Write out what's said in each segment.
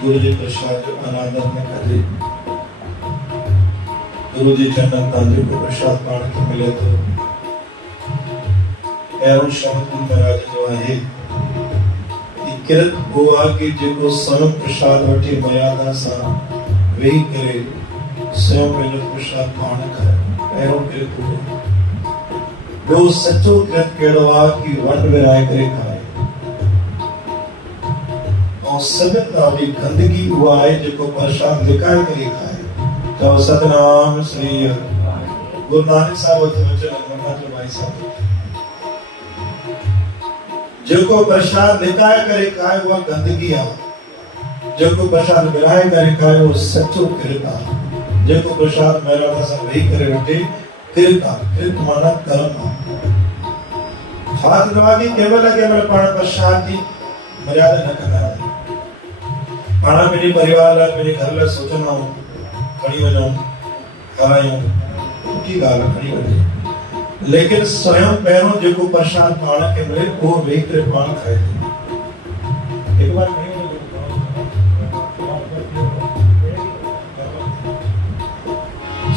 गुरु जी प्रसाद जो अनादर में कदे गुरु जी चरण तांजे को प्रसाद पाण के मिले तो एवं शब्द महाराज जो है किरत गोवा की जेको स्वयं प्रसाद वठी मर्यादा सा वेही करे स्वयं पंहिंजो प्रसाद पाण खाए एवं किरत हो ॿियो सचो किरत कहिड़ो आहे कि वंड विराए करे खाए ऐं सभिनि खां वॾी गंदगी उहा आहे जेको प्रसाद लिकाए करे खाए। चओ सतनाम श्री गुरु नानक साहिब वचन मना जो भाई साहब जेको प्रसाद लिकाए करे खाए उहा गंदगी आहे, जेको प्रसाद विराए करे खाए उहो सचो किरत आहे, जेको प्रसाद महिरबानी सां वेही करे वठे किरत आहे। किरत माना कर्म आहे। हाथ नवागी केवल पाण प्रसाद जी मर्यादा न कंदा आहियूं। पाण पंहिंजे परिवार लाइ पंहिंजे घर लाइ सोचंदा आहियूं खणी वञूं खारायूं सुठी ॻाल्हि आहे खणी वञे, लेकिन स्वयं पहिरों जेको प्रसाद पाण खे मिले उहो वेही करे पाण खाए। हिकु बार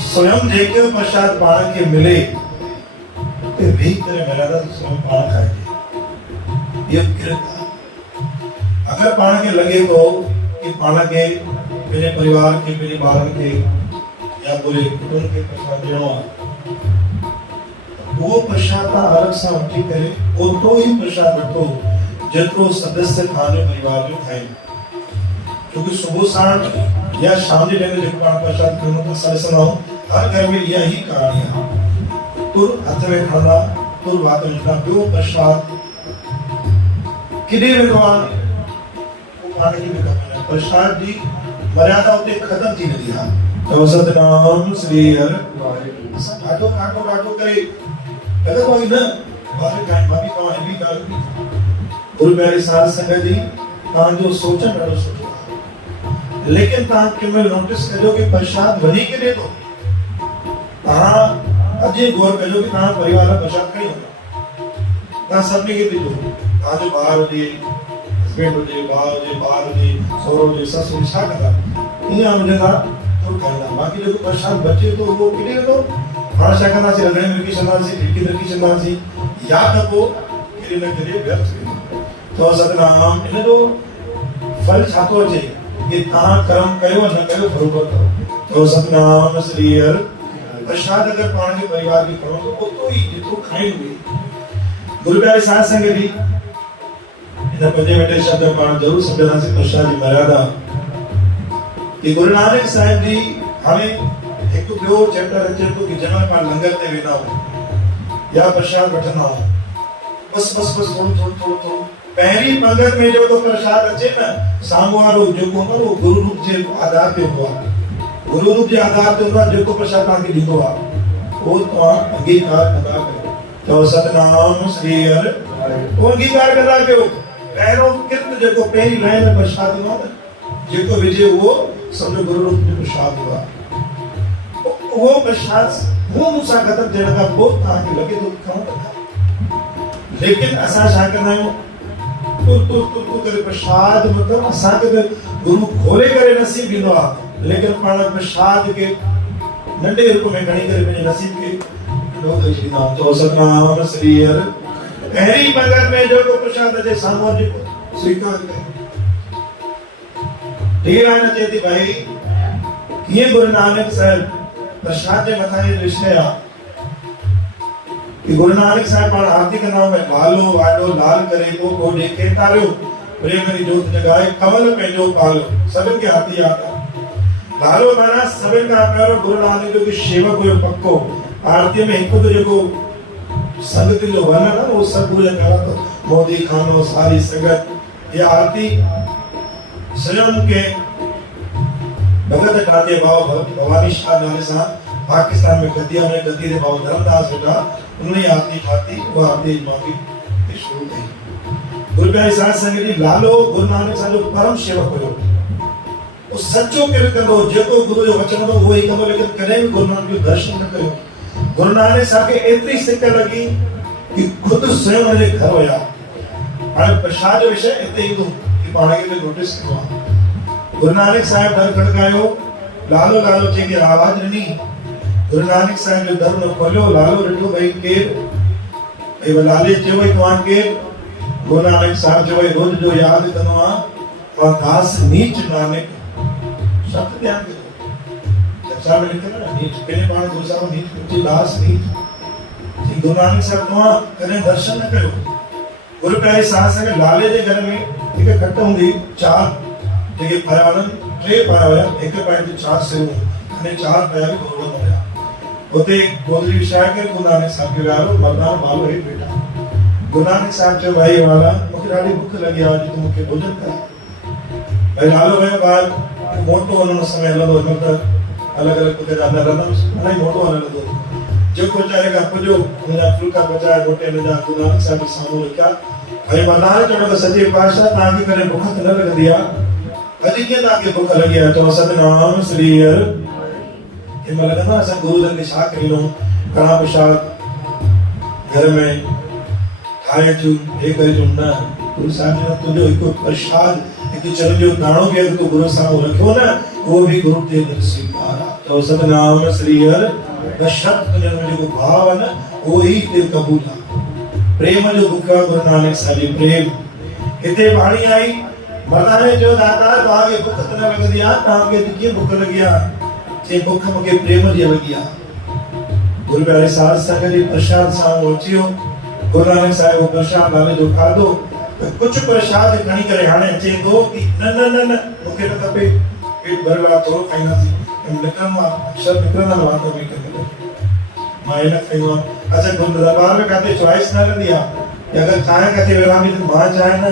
स्वयं जेको प्रसाद पाण खे मिले ते वेही करे मर्यादा स्वयं पाण खाए। ये किरत आहे। अगर पाण खे लगे तो कि पाण खे पंहिंजे परिवार खे पंहिंजे ॿारनि खे या पूरे कुटुंब खे प्रसाद ॾियणो आहे, वो प्रसाद अलग सां वठी करे ओतिरो ई प्रसाद वठो जेतिरो सदस्य तव्हांजे परिवार जो खाइनि। छोकि सुबुह साण या शाम जे टाइम जेको पाण प्रसाद खाइणो था ॾिसंदा आहियूं हर घर में इहा ई कहाणी आहे। तुर हथ में खणंदा तुर वात में खणंदा ॿियो प्रसाद किॾे वेंदो आहे उहो पाण खे बि खपे। प्रसाद जी मर्यादा उते खत्म थी वेंदी आहे। चओ सतनाम श्री हर ॾाढो ॾाढो ॾाढो करे अगर कोई न बारे खाए भाभी कहां हेवी ॻाल्हि गुरु प्यारे साध संगत जी तव्हांजो सोचणु ॾाढो सुठो आहे, लेकिन तव्हां कंहिंमहिल नोटिस कजो कि प्रसाद वञी किथे थो। तव्हां अॼु गौर कजो कि तव्हां परिवार लाइ प्रसाद खणी वञो, तव्हां सभिनी खे ॾिजो। तव्हांजो ॿार हुजे हस्बैंड हुजे भाउ हुजे ॿार हुजे सहुरो हुजे ससु हुजे छा कंदा ईअं हुजंदा तो खाईंदा। बाक़ी जेको प्रसाद बचे थो उहो किथे वेंदो पाण छा कंदासीं रंधिणे में रखी छॾंदासीं खिड़की में रखी छॾंदासीं या त पोइ किथे न किथे व्यर्थ वेंदो। चओ सतनाम इन जो फल छा थो अचे कि तव्हां कर्म कयो न कयो बरोबर करो। चओ सतनाम श्री हर प्रसाद अगर पाण खे परिवार खे खणो तो ओतिरो ई जेतिरो खाइण हुजे। गुरु प्यारे साध संगत जी इन 5 मिंट शब्द पाण जरूर सम्झंदासीं प्रसाद जी मर्यादा कि गुरु नानक साहिब जी हाणे हिकु ॿियो चैप्टर अचे थो कि जंहिंमहिल पाण लंगर ते वेंदा आहियूं या प्रसाद वठंदा आहियूं बस बस बस थोरो पहिरीं पंगत में जेको प्रसाद अचे न साम्हूं वारो जेको हूंदो उहो गुरु रूप जे आधार ते हूंदो आहे। गुरु रूप जे आधार ते हूंदो आहे जेको प्रसाद तव्हांखे ॾींदो आहे उहो तव्हां अंगीकार कंदा कयो। चओ सतनाम श्री हर उहो अंगीकार कंदा कयो। पहिरों किरत जेको पहिरीं लाइन में प्रसाद ॾींदो आहे न जेको विझे उहो सम्झो गुरु रूप जो प्रसाद हुआ वो प्रसाद वो मूंसां ख़त्म थियण खां पोइ तव्हांखे लॻे थो खणो था। लेकिन असां छा कंदा आहियूं तुर करे प्रसाद मतिलबु असांखे त गुरु खोले करे नसीब ॾींदो आहे, लेकिन पाण प्रसाद खे नंढे रूप में खणी करे पंहिंजे नसीब खे नंढो करे छॾींदा आहियूं। चओ सतनाम श्री हर पहिरीं पंगत में जेको प्रसाद अचे साम्हूं जेको स्वीकार कयो। टी लाइन अचे थी भाई कीअं गुरु नानक साहिब प्रसाद जे मथां ये विषय आहे कि गुरु नानक साहिब पाण आरती कंदा आहियूं भालो वाडो लाल करे को ॾेखे तारियो प्रेम जी जोत जगाए कमल पंहिंजो पालो सभिनि खे आरती यादि आहे। भालो माना सभिनि खां पहिरियों गुरु नानक जो शेवक हुयो पक्को। आरती में हिकु त जेको संगत जो वर्णन आहे उहो सभु करा थो मोदी खानो सारी संगत। ये आरती स्वयं के भगत ठाते बाबा भवानी शाह नाले सां पाकिस्तान में गद्दिया में गद्दी दे बाबा धर्मदास बेटा उन्होंने आरती ठाती वो आरती मांगी शुरू की। गुरु प्यारे साध संगत जी लालो गुरु नानक साहिब जो परम सेवक हुयो। वो सच्चो किरत कंदो जेको गुरु जो वचन हो वो ही कंदो, लेकिन कॾहिं भी गुरु नानक जो दर्शन न कयो। गुरु नानक साहिब खे एतिरी सिक लगी कि खुद स्वयं हुनजे घर विया। हाणे प्रसाद जो विषय हिते ईंदो कि पाण खे नोटिस कयो आहे गुरु नानक साहिब दर खड़कायो, लालो लालो चई के आवाज ॾिनी। गुरु नानक साहिब जो दर न खोलियो, लालो ॾिठो भई केर, भई लाले चयो भई तव्हां केर? गुरु नानक साहिब जो भई रोज जो याद कंदो आहियां, मां दास नीच नानक सत ध्यान कयो। साहब लिखे ना नीच पहले पाण गुरु साहिब नीच कुची दास नीच। गुरु नानक साहिब तव्हां कॾहिं दर्शन न कयो। गुरु प्यारे साहब संग लाले जे घर में हिकु खट हूंदी, चार जेके पाया हुननि, टे पाया हुया, हिकु पाए ते चार सेऊं अने चार पाया बि गोरन हुया। उते गोदरी विछाए करे गुरु नानक साहिब खे विहारो, मर्दानो बालो हेठि वेठा। गुरु नानक साहिब चयो भाई वाला मूंखे ॾाढी बुख लगी आहे, अॼु तूं मूंखे भोजन कर। भाई लालो वियो ॿाहिरि, मोटो हुन समय हलंदो, हिन त अलग अलग कुछ अंदर रहंदो, अलाई मोटो हलंदो। जेको चाहे का पुजो हुनजा फुल्का पचाए रोटे हुनजा गुरु नानक साहिब साम्हूं रखिया। भाई मर्दानो चयो त सॼे पातशाह तव्हांखे कॾहिं बुख त न लॻंदी आहे, अॼु कीअं तव्हांखे बुख लॻी आहे? चओ सतनाम श्री हर। कंहिं महिल लॻंदो आहे असां गुरु जन खे छा करिणो, कड़ा प्रसाद घर में ठाहे अचूं, हे करे अचूं। न, गुरु साहिब जो तुंहिंजो हिकु प्रसाद, हिकु चरण जो दाणो बि अगरि तूं गुरु साम्हूं रखियो न, वो भी गुरु ते स्वीकार। तो सतनाम श्री हर शब्द तुंहिंजो जेको भाव आहे न, उहो ई ते क़बूल आहे। प्रेम जो बुख आहे गुरु नानक साहिब जी प्रेम। हिते बाणी आई, मर्दाने चयो दाता तव्हांखे बुख त न लॻंदी आहे, तव्हांखे कीअं बुख लॻी आहे? चई बुख मूंखे प्रेम जी लॻी आहे। गुरु प्यारे साध संगत जी प्रसाद साम्हूं अची वियो। गुरु नानक साहिब प्रसाद नाले जो खाधो, कुझु प्रसाद खणी करे हाणे अचे थो कि न न न न मूंखे न खपे, पेट भरियल आहे, थोरो खाईंदासीं, निकिरंदो आहे, अक्षर निकिरंदा वात में कंदो मां न खाईंदो आहियां। अच्छा गुरु दरबार में काथे चॉइस न रहंदी आहे कि अगरि चांहि काथे वेरामी त मां चांहि न,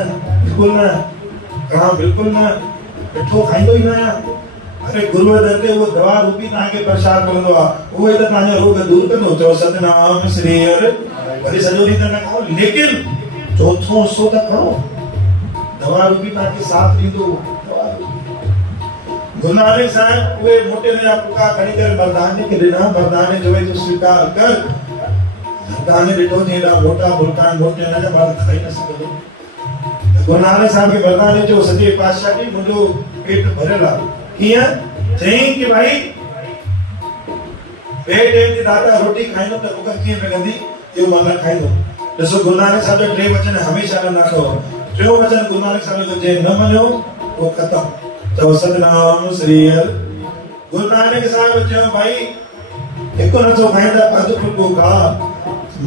बिल्कुलु न, कणा बिल्कुलु न, मिठो खाईंदो ई न आहियां। अरे गुरू दर ते उहो दवा रूपी तव्हांखे प्रसाद मिलंदो आहे, उहो ई त तव्हांजा रोग दूर कंदो। चओ सतनाम श्री हर। वरी सॼो ॾींहुं त न खाओ, लेकिन चोथों हिसो त खणो, दवा रूपी तव्हांखे साथ ॾींदो। गुरु नानक साहिब उहे मोटे जा पुका खणी करे मर्दाने खे ॾिना। मर्दाने जो तूं स्वीकार कर। मर्दाने ॾिठो त हेॾा मोटा फुल्का मोटे न जा मां खाई न सघंदो। गुरु नानक साहिब खे मर्दाने जो सॼे पातशाह खे मुंहिंजो पेट भरियल आहे। कीअं? चई कि भाई ॿिए टाइम ते दादा रोटी खाईंदो त बुख कीअं लॻंदी, इहो मां न खाईंदो। ॾिसो गुरु नानक साहिब जा टे वचन हमेशह न कयो। टियों वचन गुरु नानक साहिब जो जे न मञियो उहो ख़तम। चओ सतनाम श्री हर। गुरु नानक साहिब चयो भाई हिकु नथो खाईंदा, अधु फुल्को खा।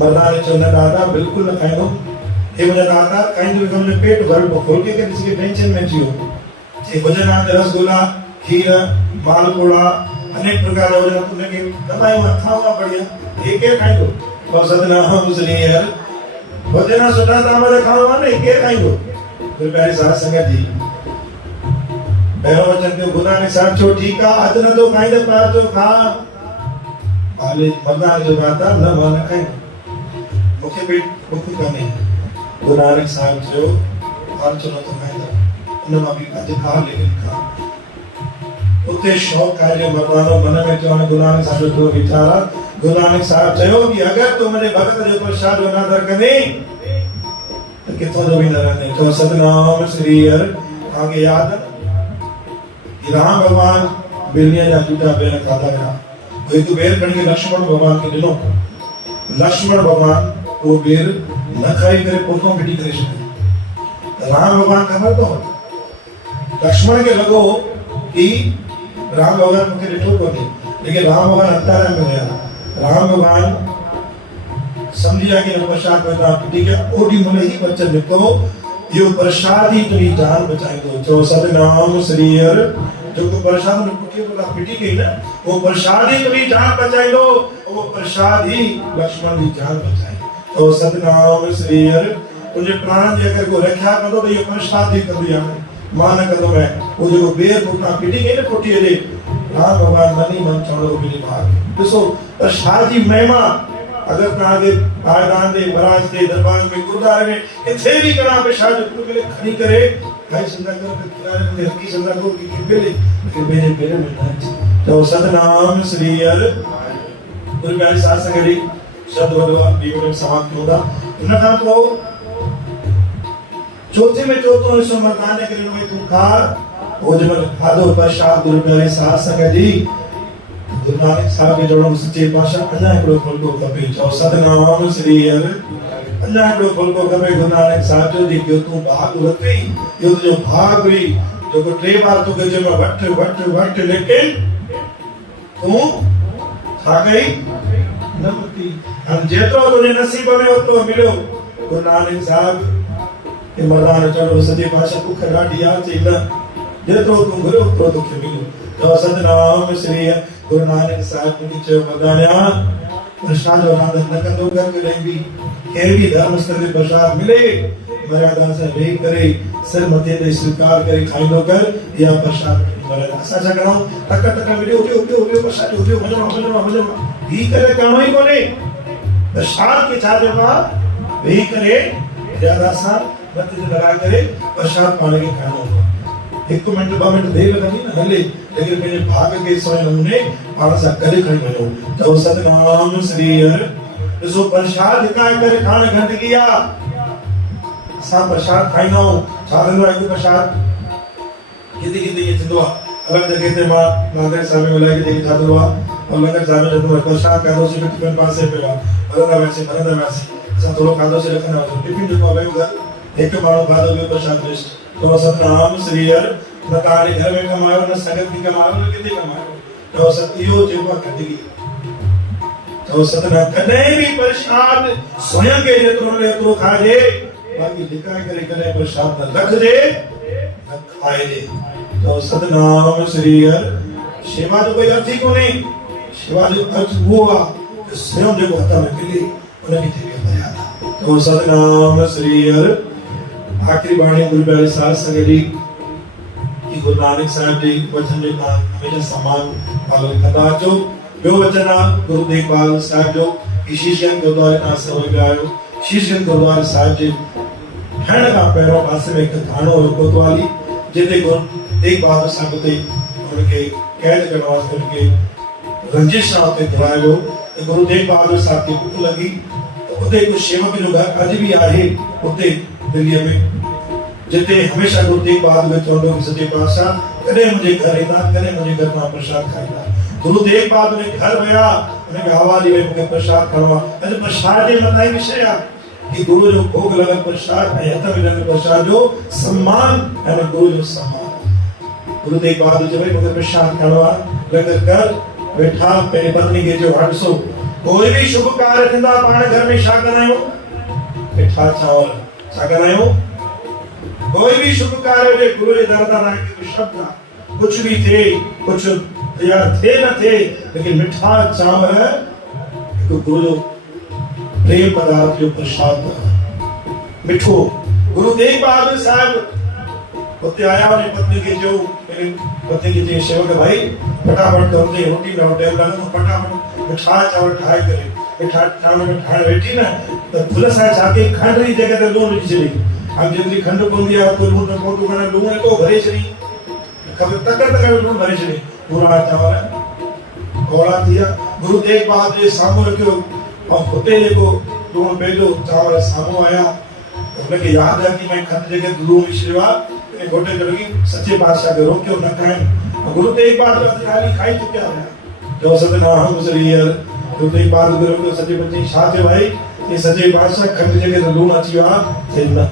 मर्दाने चयो न दादा बिल्कुलु न खाईंदो। हे मुंहिंजा दादा खाईंदो मुंहिंजो पेट भरियो। फुल्के खे ॾिसी करे टेंशन में अची वियो। चई भुजनाथ रसगुल्ला, खीर, मालपुड़ा, अनेक प्रकार जा भोजन तुमने कमाई में खावा बढ़िया, ये केर खाईंदो? चओ सतनाम श्री हर। भोजन सुठा ताम जा खावा न, केर खाईंदो? गुरु प्यारे साध संगत जी पहिरों वचन थियो गुरु नानक साहिब चयो ठीकु आहे, अधु नथो खाईंदे पर जो खा। हाले मर्दाने जो दाता न मां न खाईंदो, मूंखे पेट बुख कोन्हे। गुरु नानक साहिब चयो और चो नथो खाईंदा, उन मां बि अधु खा, लेकिन खा। उते शौक़ आहे जो मर्दानो मन में चयो गुरु नानक साहिब जो वीचार आहे। गुरु नानक साहिब चयो कि अगरि तूं मुंहिंजे भगत जो प्रसाद जो अनादर कंदे त किथां जो बि न रहंदे। चओ सतनाम श्री हर। तव्हांखे यादि राम भगवान बेलिया जा जूठा बेर खाधा विया। हिकु बेर खणी करे लक्ष्मण भगवान खे ॾिनो। लक्ष्मण भगवान उहो बेर न खाई करे पोथों फिटी करे छॾियो। राम भगवान ख़बर अथव लक्ष्मण खे लॻो कि राम भगवान मूंखे ॾिठो कोन्हे, लेकिन राम भगवान अंतरा में हुया। राम भगवान समझी विया कि प्रसाद पैदा फिटी गया। ओॾी महिल ई वचन निकितो यो प्रसाद ही तुझी जान बचाएंदो। चओ सतनाम श्री हर। जो प्रसाद में पुठी बोला फिटी गई ना, वो प्रसाद ही तुझी जान बचाएंदो, वो प्रसाद ही लक्ष्मण की जान बचाएंदो। तो सतनाम श्री हर। तुझे प्राण जे अगर को रखा कंदो तो ये प्रसाद ही कंदी आहे, मां न कंदो मैं। वो जो बेर पुठा फिटी गई ना पुठी दे, राम भगवान मनी मन चवणो मिली भाग। ॾिसो प्रसाद जी महिमा अगर तव्हांखे पायदान दे, बराज दे, दरबार में, गुरुद्वारे में किथे भी कड़ा प्रसाद खणी करे भाई संदा करो कि किनारे में हल्की संदा करो कि मिले, लेकिन मेरे पेरे में ना अचे। तो सतनाम श्री हर। गुरु प्यारे साध संगत जी शब्द वडवा बीवरम समाप्त होगा। उन खां पोइ चौथे में चौथों हिस्सो मर्दाने के लिए तू खा। ओजमल खाधो प्रसाद गुरु प्यारे साध संगत जी गुरु नानक साहब के चरणों में सच्चे पातशाह अञा हिकिड़ो फुल्को खपे चओ सतनाम श्री हर अञा हिकिड़ो फुल्को खपे गुरु नानक साहब जो जेको तूं भाग वरितई इहो तुंहिंजो भाग हुई जेको 3 बार तोखे चयो वठ वठ वठ लेकिन तूं छा कई न वरिती हाणे जेतिरो तुंहिंजे नसीब में ओतिरो मिलियो गुरु नानक साहब के मर्दान चढ़ो सॼे पातशाह बुख ॾाढी आहे चई न जेतिरो तूं घुरियो ओतिरो तोखे मिलियो चओ सतनाम श्री गुरु नानक साहब ने चयो मर्दानिया प्रसाद जो आनंद न कंदो कर के रहंदी केर भी धर्म स्थल ते प्रसाद मिले मर्यादा सां वेही करे सिर मथे ते स्वीकार करे खाईंदो कर या प्रसाद मर्यादा असां छा करूं टक टक विडियो प्रसाद विडियो वञो ही करे करणो ई कोन्हे प्रसाद के छा चइबो आहे वेही करे मर्यादा सां मथे ते लॻाए करे प्रसाद पाण खे खाइणो आहे 1 मिनट 2 मिनट देर लगंदी न हले लेकिन मेरे भाग के सोए नमूने पाण सां करे खणी वञो तो सतनाम श्री हर ॾिसो प्रसाद हिकाए करे खाण गंदगी आ असां प्रसाद खाईंदा आहियूं छा थींदो आहे प्रसाद किथे किथे ये थींदो आहे अलॻि जॻह ते मां नांदेड़ साहिब में मिलाए के छा थींदो आहे और लंगर साहिब में थींदो आहे प्रसाद खाधोसीं टिफिन पासे पियो आहे भरंदा वियासीं असां थोरो खाधोसीं रखंदा हुआसीं टिफिन जेको आहे घर हिकु माण्हू खाधो ॿियो प्रसाद लिस्ट तो सतनाम श्री हर न तव्हांजे घर में कमायो न संगत में कमायो न किथे कमायो तो सतियो जेको गंदगी तो सतना कॾहिं भी प्रसाद स्वयं के जेतिरो एतिरो खाइजे बाक़ी लिकाए करे कॾहिं प्रसाद न रखजे न खाइजे तो सतनाम श्री हर शेवा जो कोई अर्थ ही कोन्हे शेवा जो अर्थ वो आहे कि स्वयं जेको हथ में मिले उनखे थी वेंदा तो सतनाम श्री हर आखिरी बाणी गुरु प्यारे साध संगत जी की गुरु नानक साहब जी वचन जो हमेशा सम्मान पालन कंदा अचो ॿियो वचन आहे गुरु तेगबहादुर साहिब जो शीशगंज गुरुद्वारे तव्हां सभई विया आहियो शीशगंज गुरुद्वारे साहिब जे ठहण खां पहिरियों पासे में हिकु थानो हुयो कोतवाली जिते गुरु तेगबहादुर साहिब उते उनखे क़ैद करण वास्ते उनखे रंजिश सां उते घुरायो वियो त गुरु तेगबहादुर साहिब खे बुख लॻी त उते हिकु शेवक जो घर अॼु बि आहे उते दिल्ली में जिते हमेशा गुरु तेगबहादुर चवंदो कि सच्चे पातशाह कॾहिं मुंहिंजे घर ईंदा कॾहिं मुंहिंजे घर मां प्रसाद खाईंदा गुरु तेगबहादुर जे घर विया उनखे आवाज़ ॾेई मूंखे प्रसाद खणो आहे अॼु प्रसाद जे मथां ई विषय आहे कि गुरु जो भोग लॻल प्रसाद ऐं हथ में लॻल प्रसाद जो सम्मान ऐं गुरु जो सम्मान गुरु तेगबहादुर चयो भई मूंखे प्रसाद खणो आहे लंगर कर वेठा पंहिंजी पत्नी खे चयो हाणे ॾिसो कोई भी शुभ कार्य थींदो आहे पाण घर में छा कंदा आहियूं मिठा चांवर छा कंदा आहियूं कोई भी शुभ कार्य हुजे गुरु जे दर तां हिकु शब्द आहे कुछ भी थे कुछ तैयार थे न थे लेकिन मिठा चांवर हिकु गुरु जो प्रेम पदार्थ जो प्रसाद मिठो गुरु तेगबहादुर साहिब उते आया उन पत्नी खे चयो पत्नी खे चयो शेवक भाई फटाफट कर दे रोटी में टाइम लॻंदो फटाफट मिठा चांवर ठाहे करे मिठा चांवर ठाहिण वेठी न त फुल सां छा कई खंड जी जॻह ते लूण विझी छॾी अब जितनी खंड पवंदी आहे तो लूण न पवंदो कान्हे लूण तो भरे छॾी खबर तक लूण भरे छॾी पूरा चांवर कौड़ा थी विया गुरु तेगबहादुर जे साम्हूं रखियो ऐं हुते जेको लूण पइजो चांवर साम्हूं आया उनखे यादि आहे कि मैं खंड जॻह ते लूण विझी छॾियो आहे घोटे खे लॻी सच्चे पातशाह खे रोकियो न खाइनि गुरु तेगबहादुर अधु थाली खाई चुकिया हुया चयो सतनाम श्री हर गुरु तेगबहादुर खे सच्चे बच्चे छा थियो भाई कि सच्चे पातशाह खंड जॻह ते लूण अची वियो आहे चई न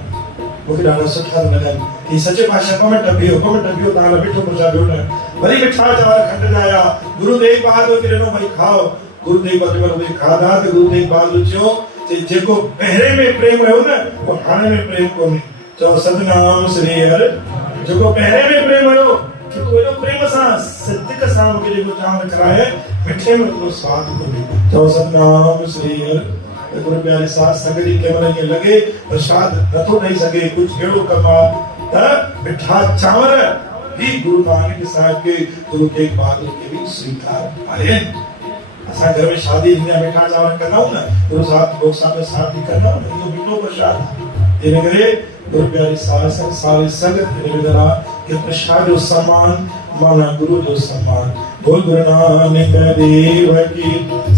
मूंखे ॾाढा सुठा लॻनि कि सच्चे पातशाह ॿ मिंट बीहो तव्हां लाइ मिठो प्रसाद ॿियो न वरी मिठा चांवर खंड जा आया गुरु तेगबहादुर खे ॾिनो भई खाओ गुरु तेगबहादुर उहे खाधा त गुरु तेगबहादुर चयो जेको पहिरें में प्रेम हुयो न उहो हाणे में प्रेम कोन्हे चओ सतनाम श्री हर जेको पहिरें में प्रेम हुयो तूं एॾो प्रेम सां सिद्धिक सां मूंखे जेको चांवर कराए मिठे में एतिरो स्वादु कोन्हे चओ सतनाम श्री हर गुरु प्यारे साध संगत जी केवल ईअं लॻे प्रसाद नथो ॾेई सघे कुझु अहिड़ो कमु आहे त मिठा चांवर ही गुरु नानक साहिब के गुरु तेगबहादुर के भी स्वीकार आहे असां घर में शादी में मिठा चांवर कंदा आहियूं न गुरु साहब लोग साहब साथ भी कंदा आहियूं इहो मिठो प्रसाद इन करे गुरु प्यारे सारी संगत निवेदन आहे कि प्रसाद जो सम्मान माना गुरु जो सम्मान बोल गुरु नानक देव की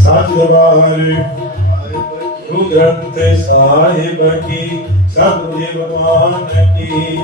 साच दरबार गुरु ग्रंथ साहिब की सतगुरु भगवान की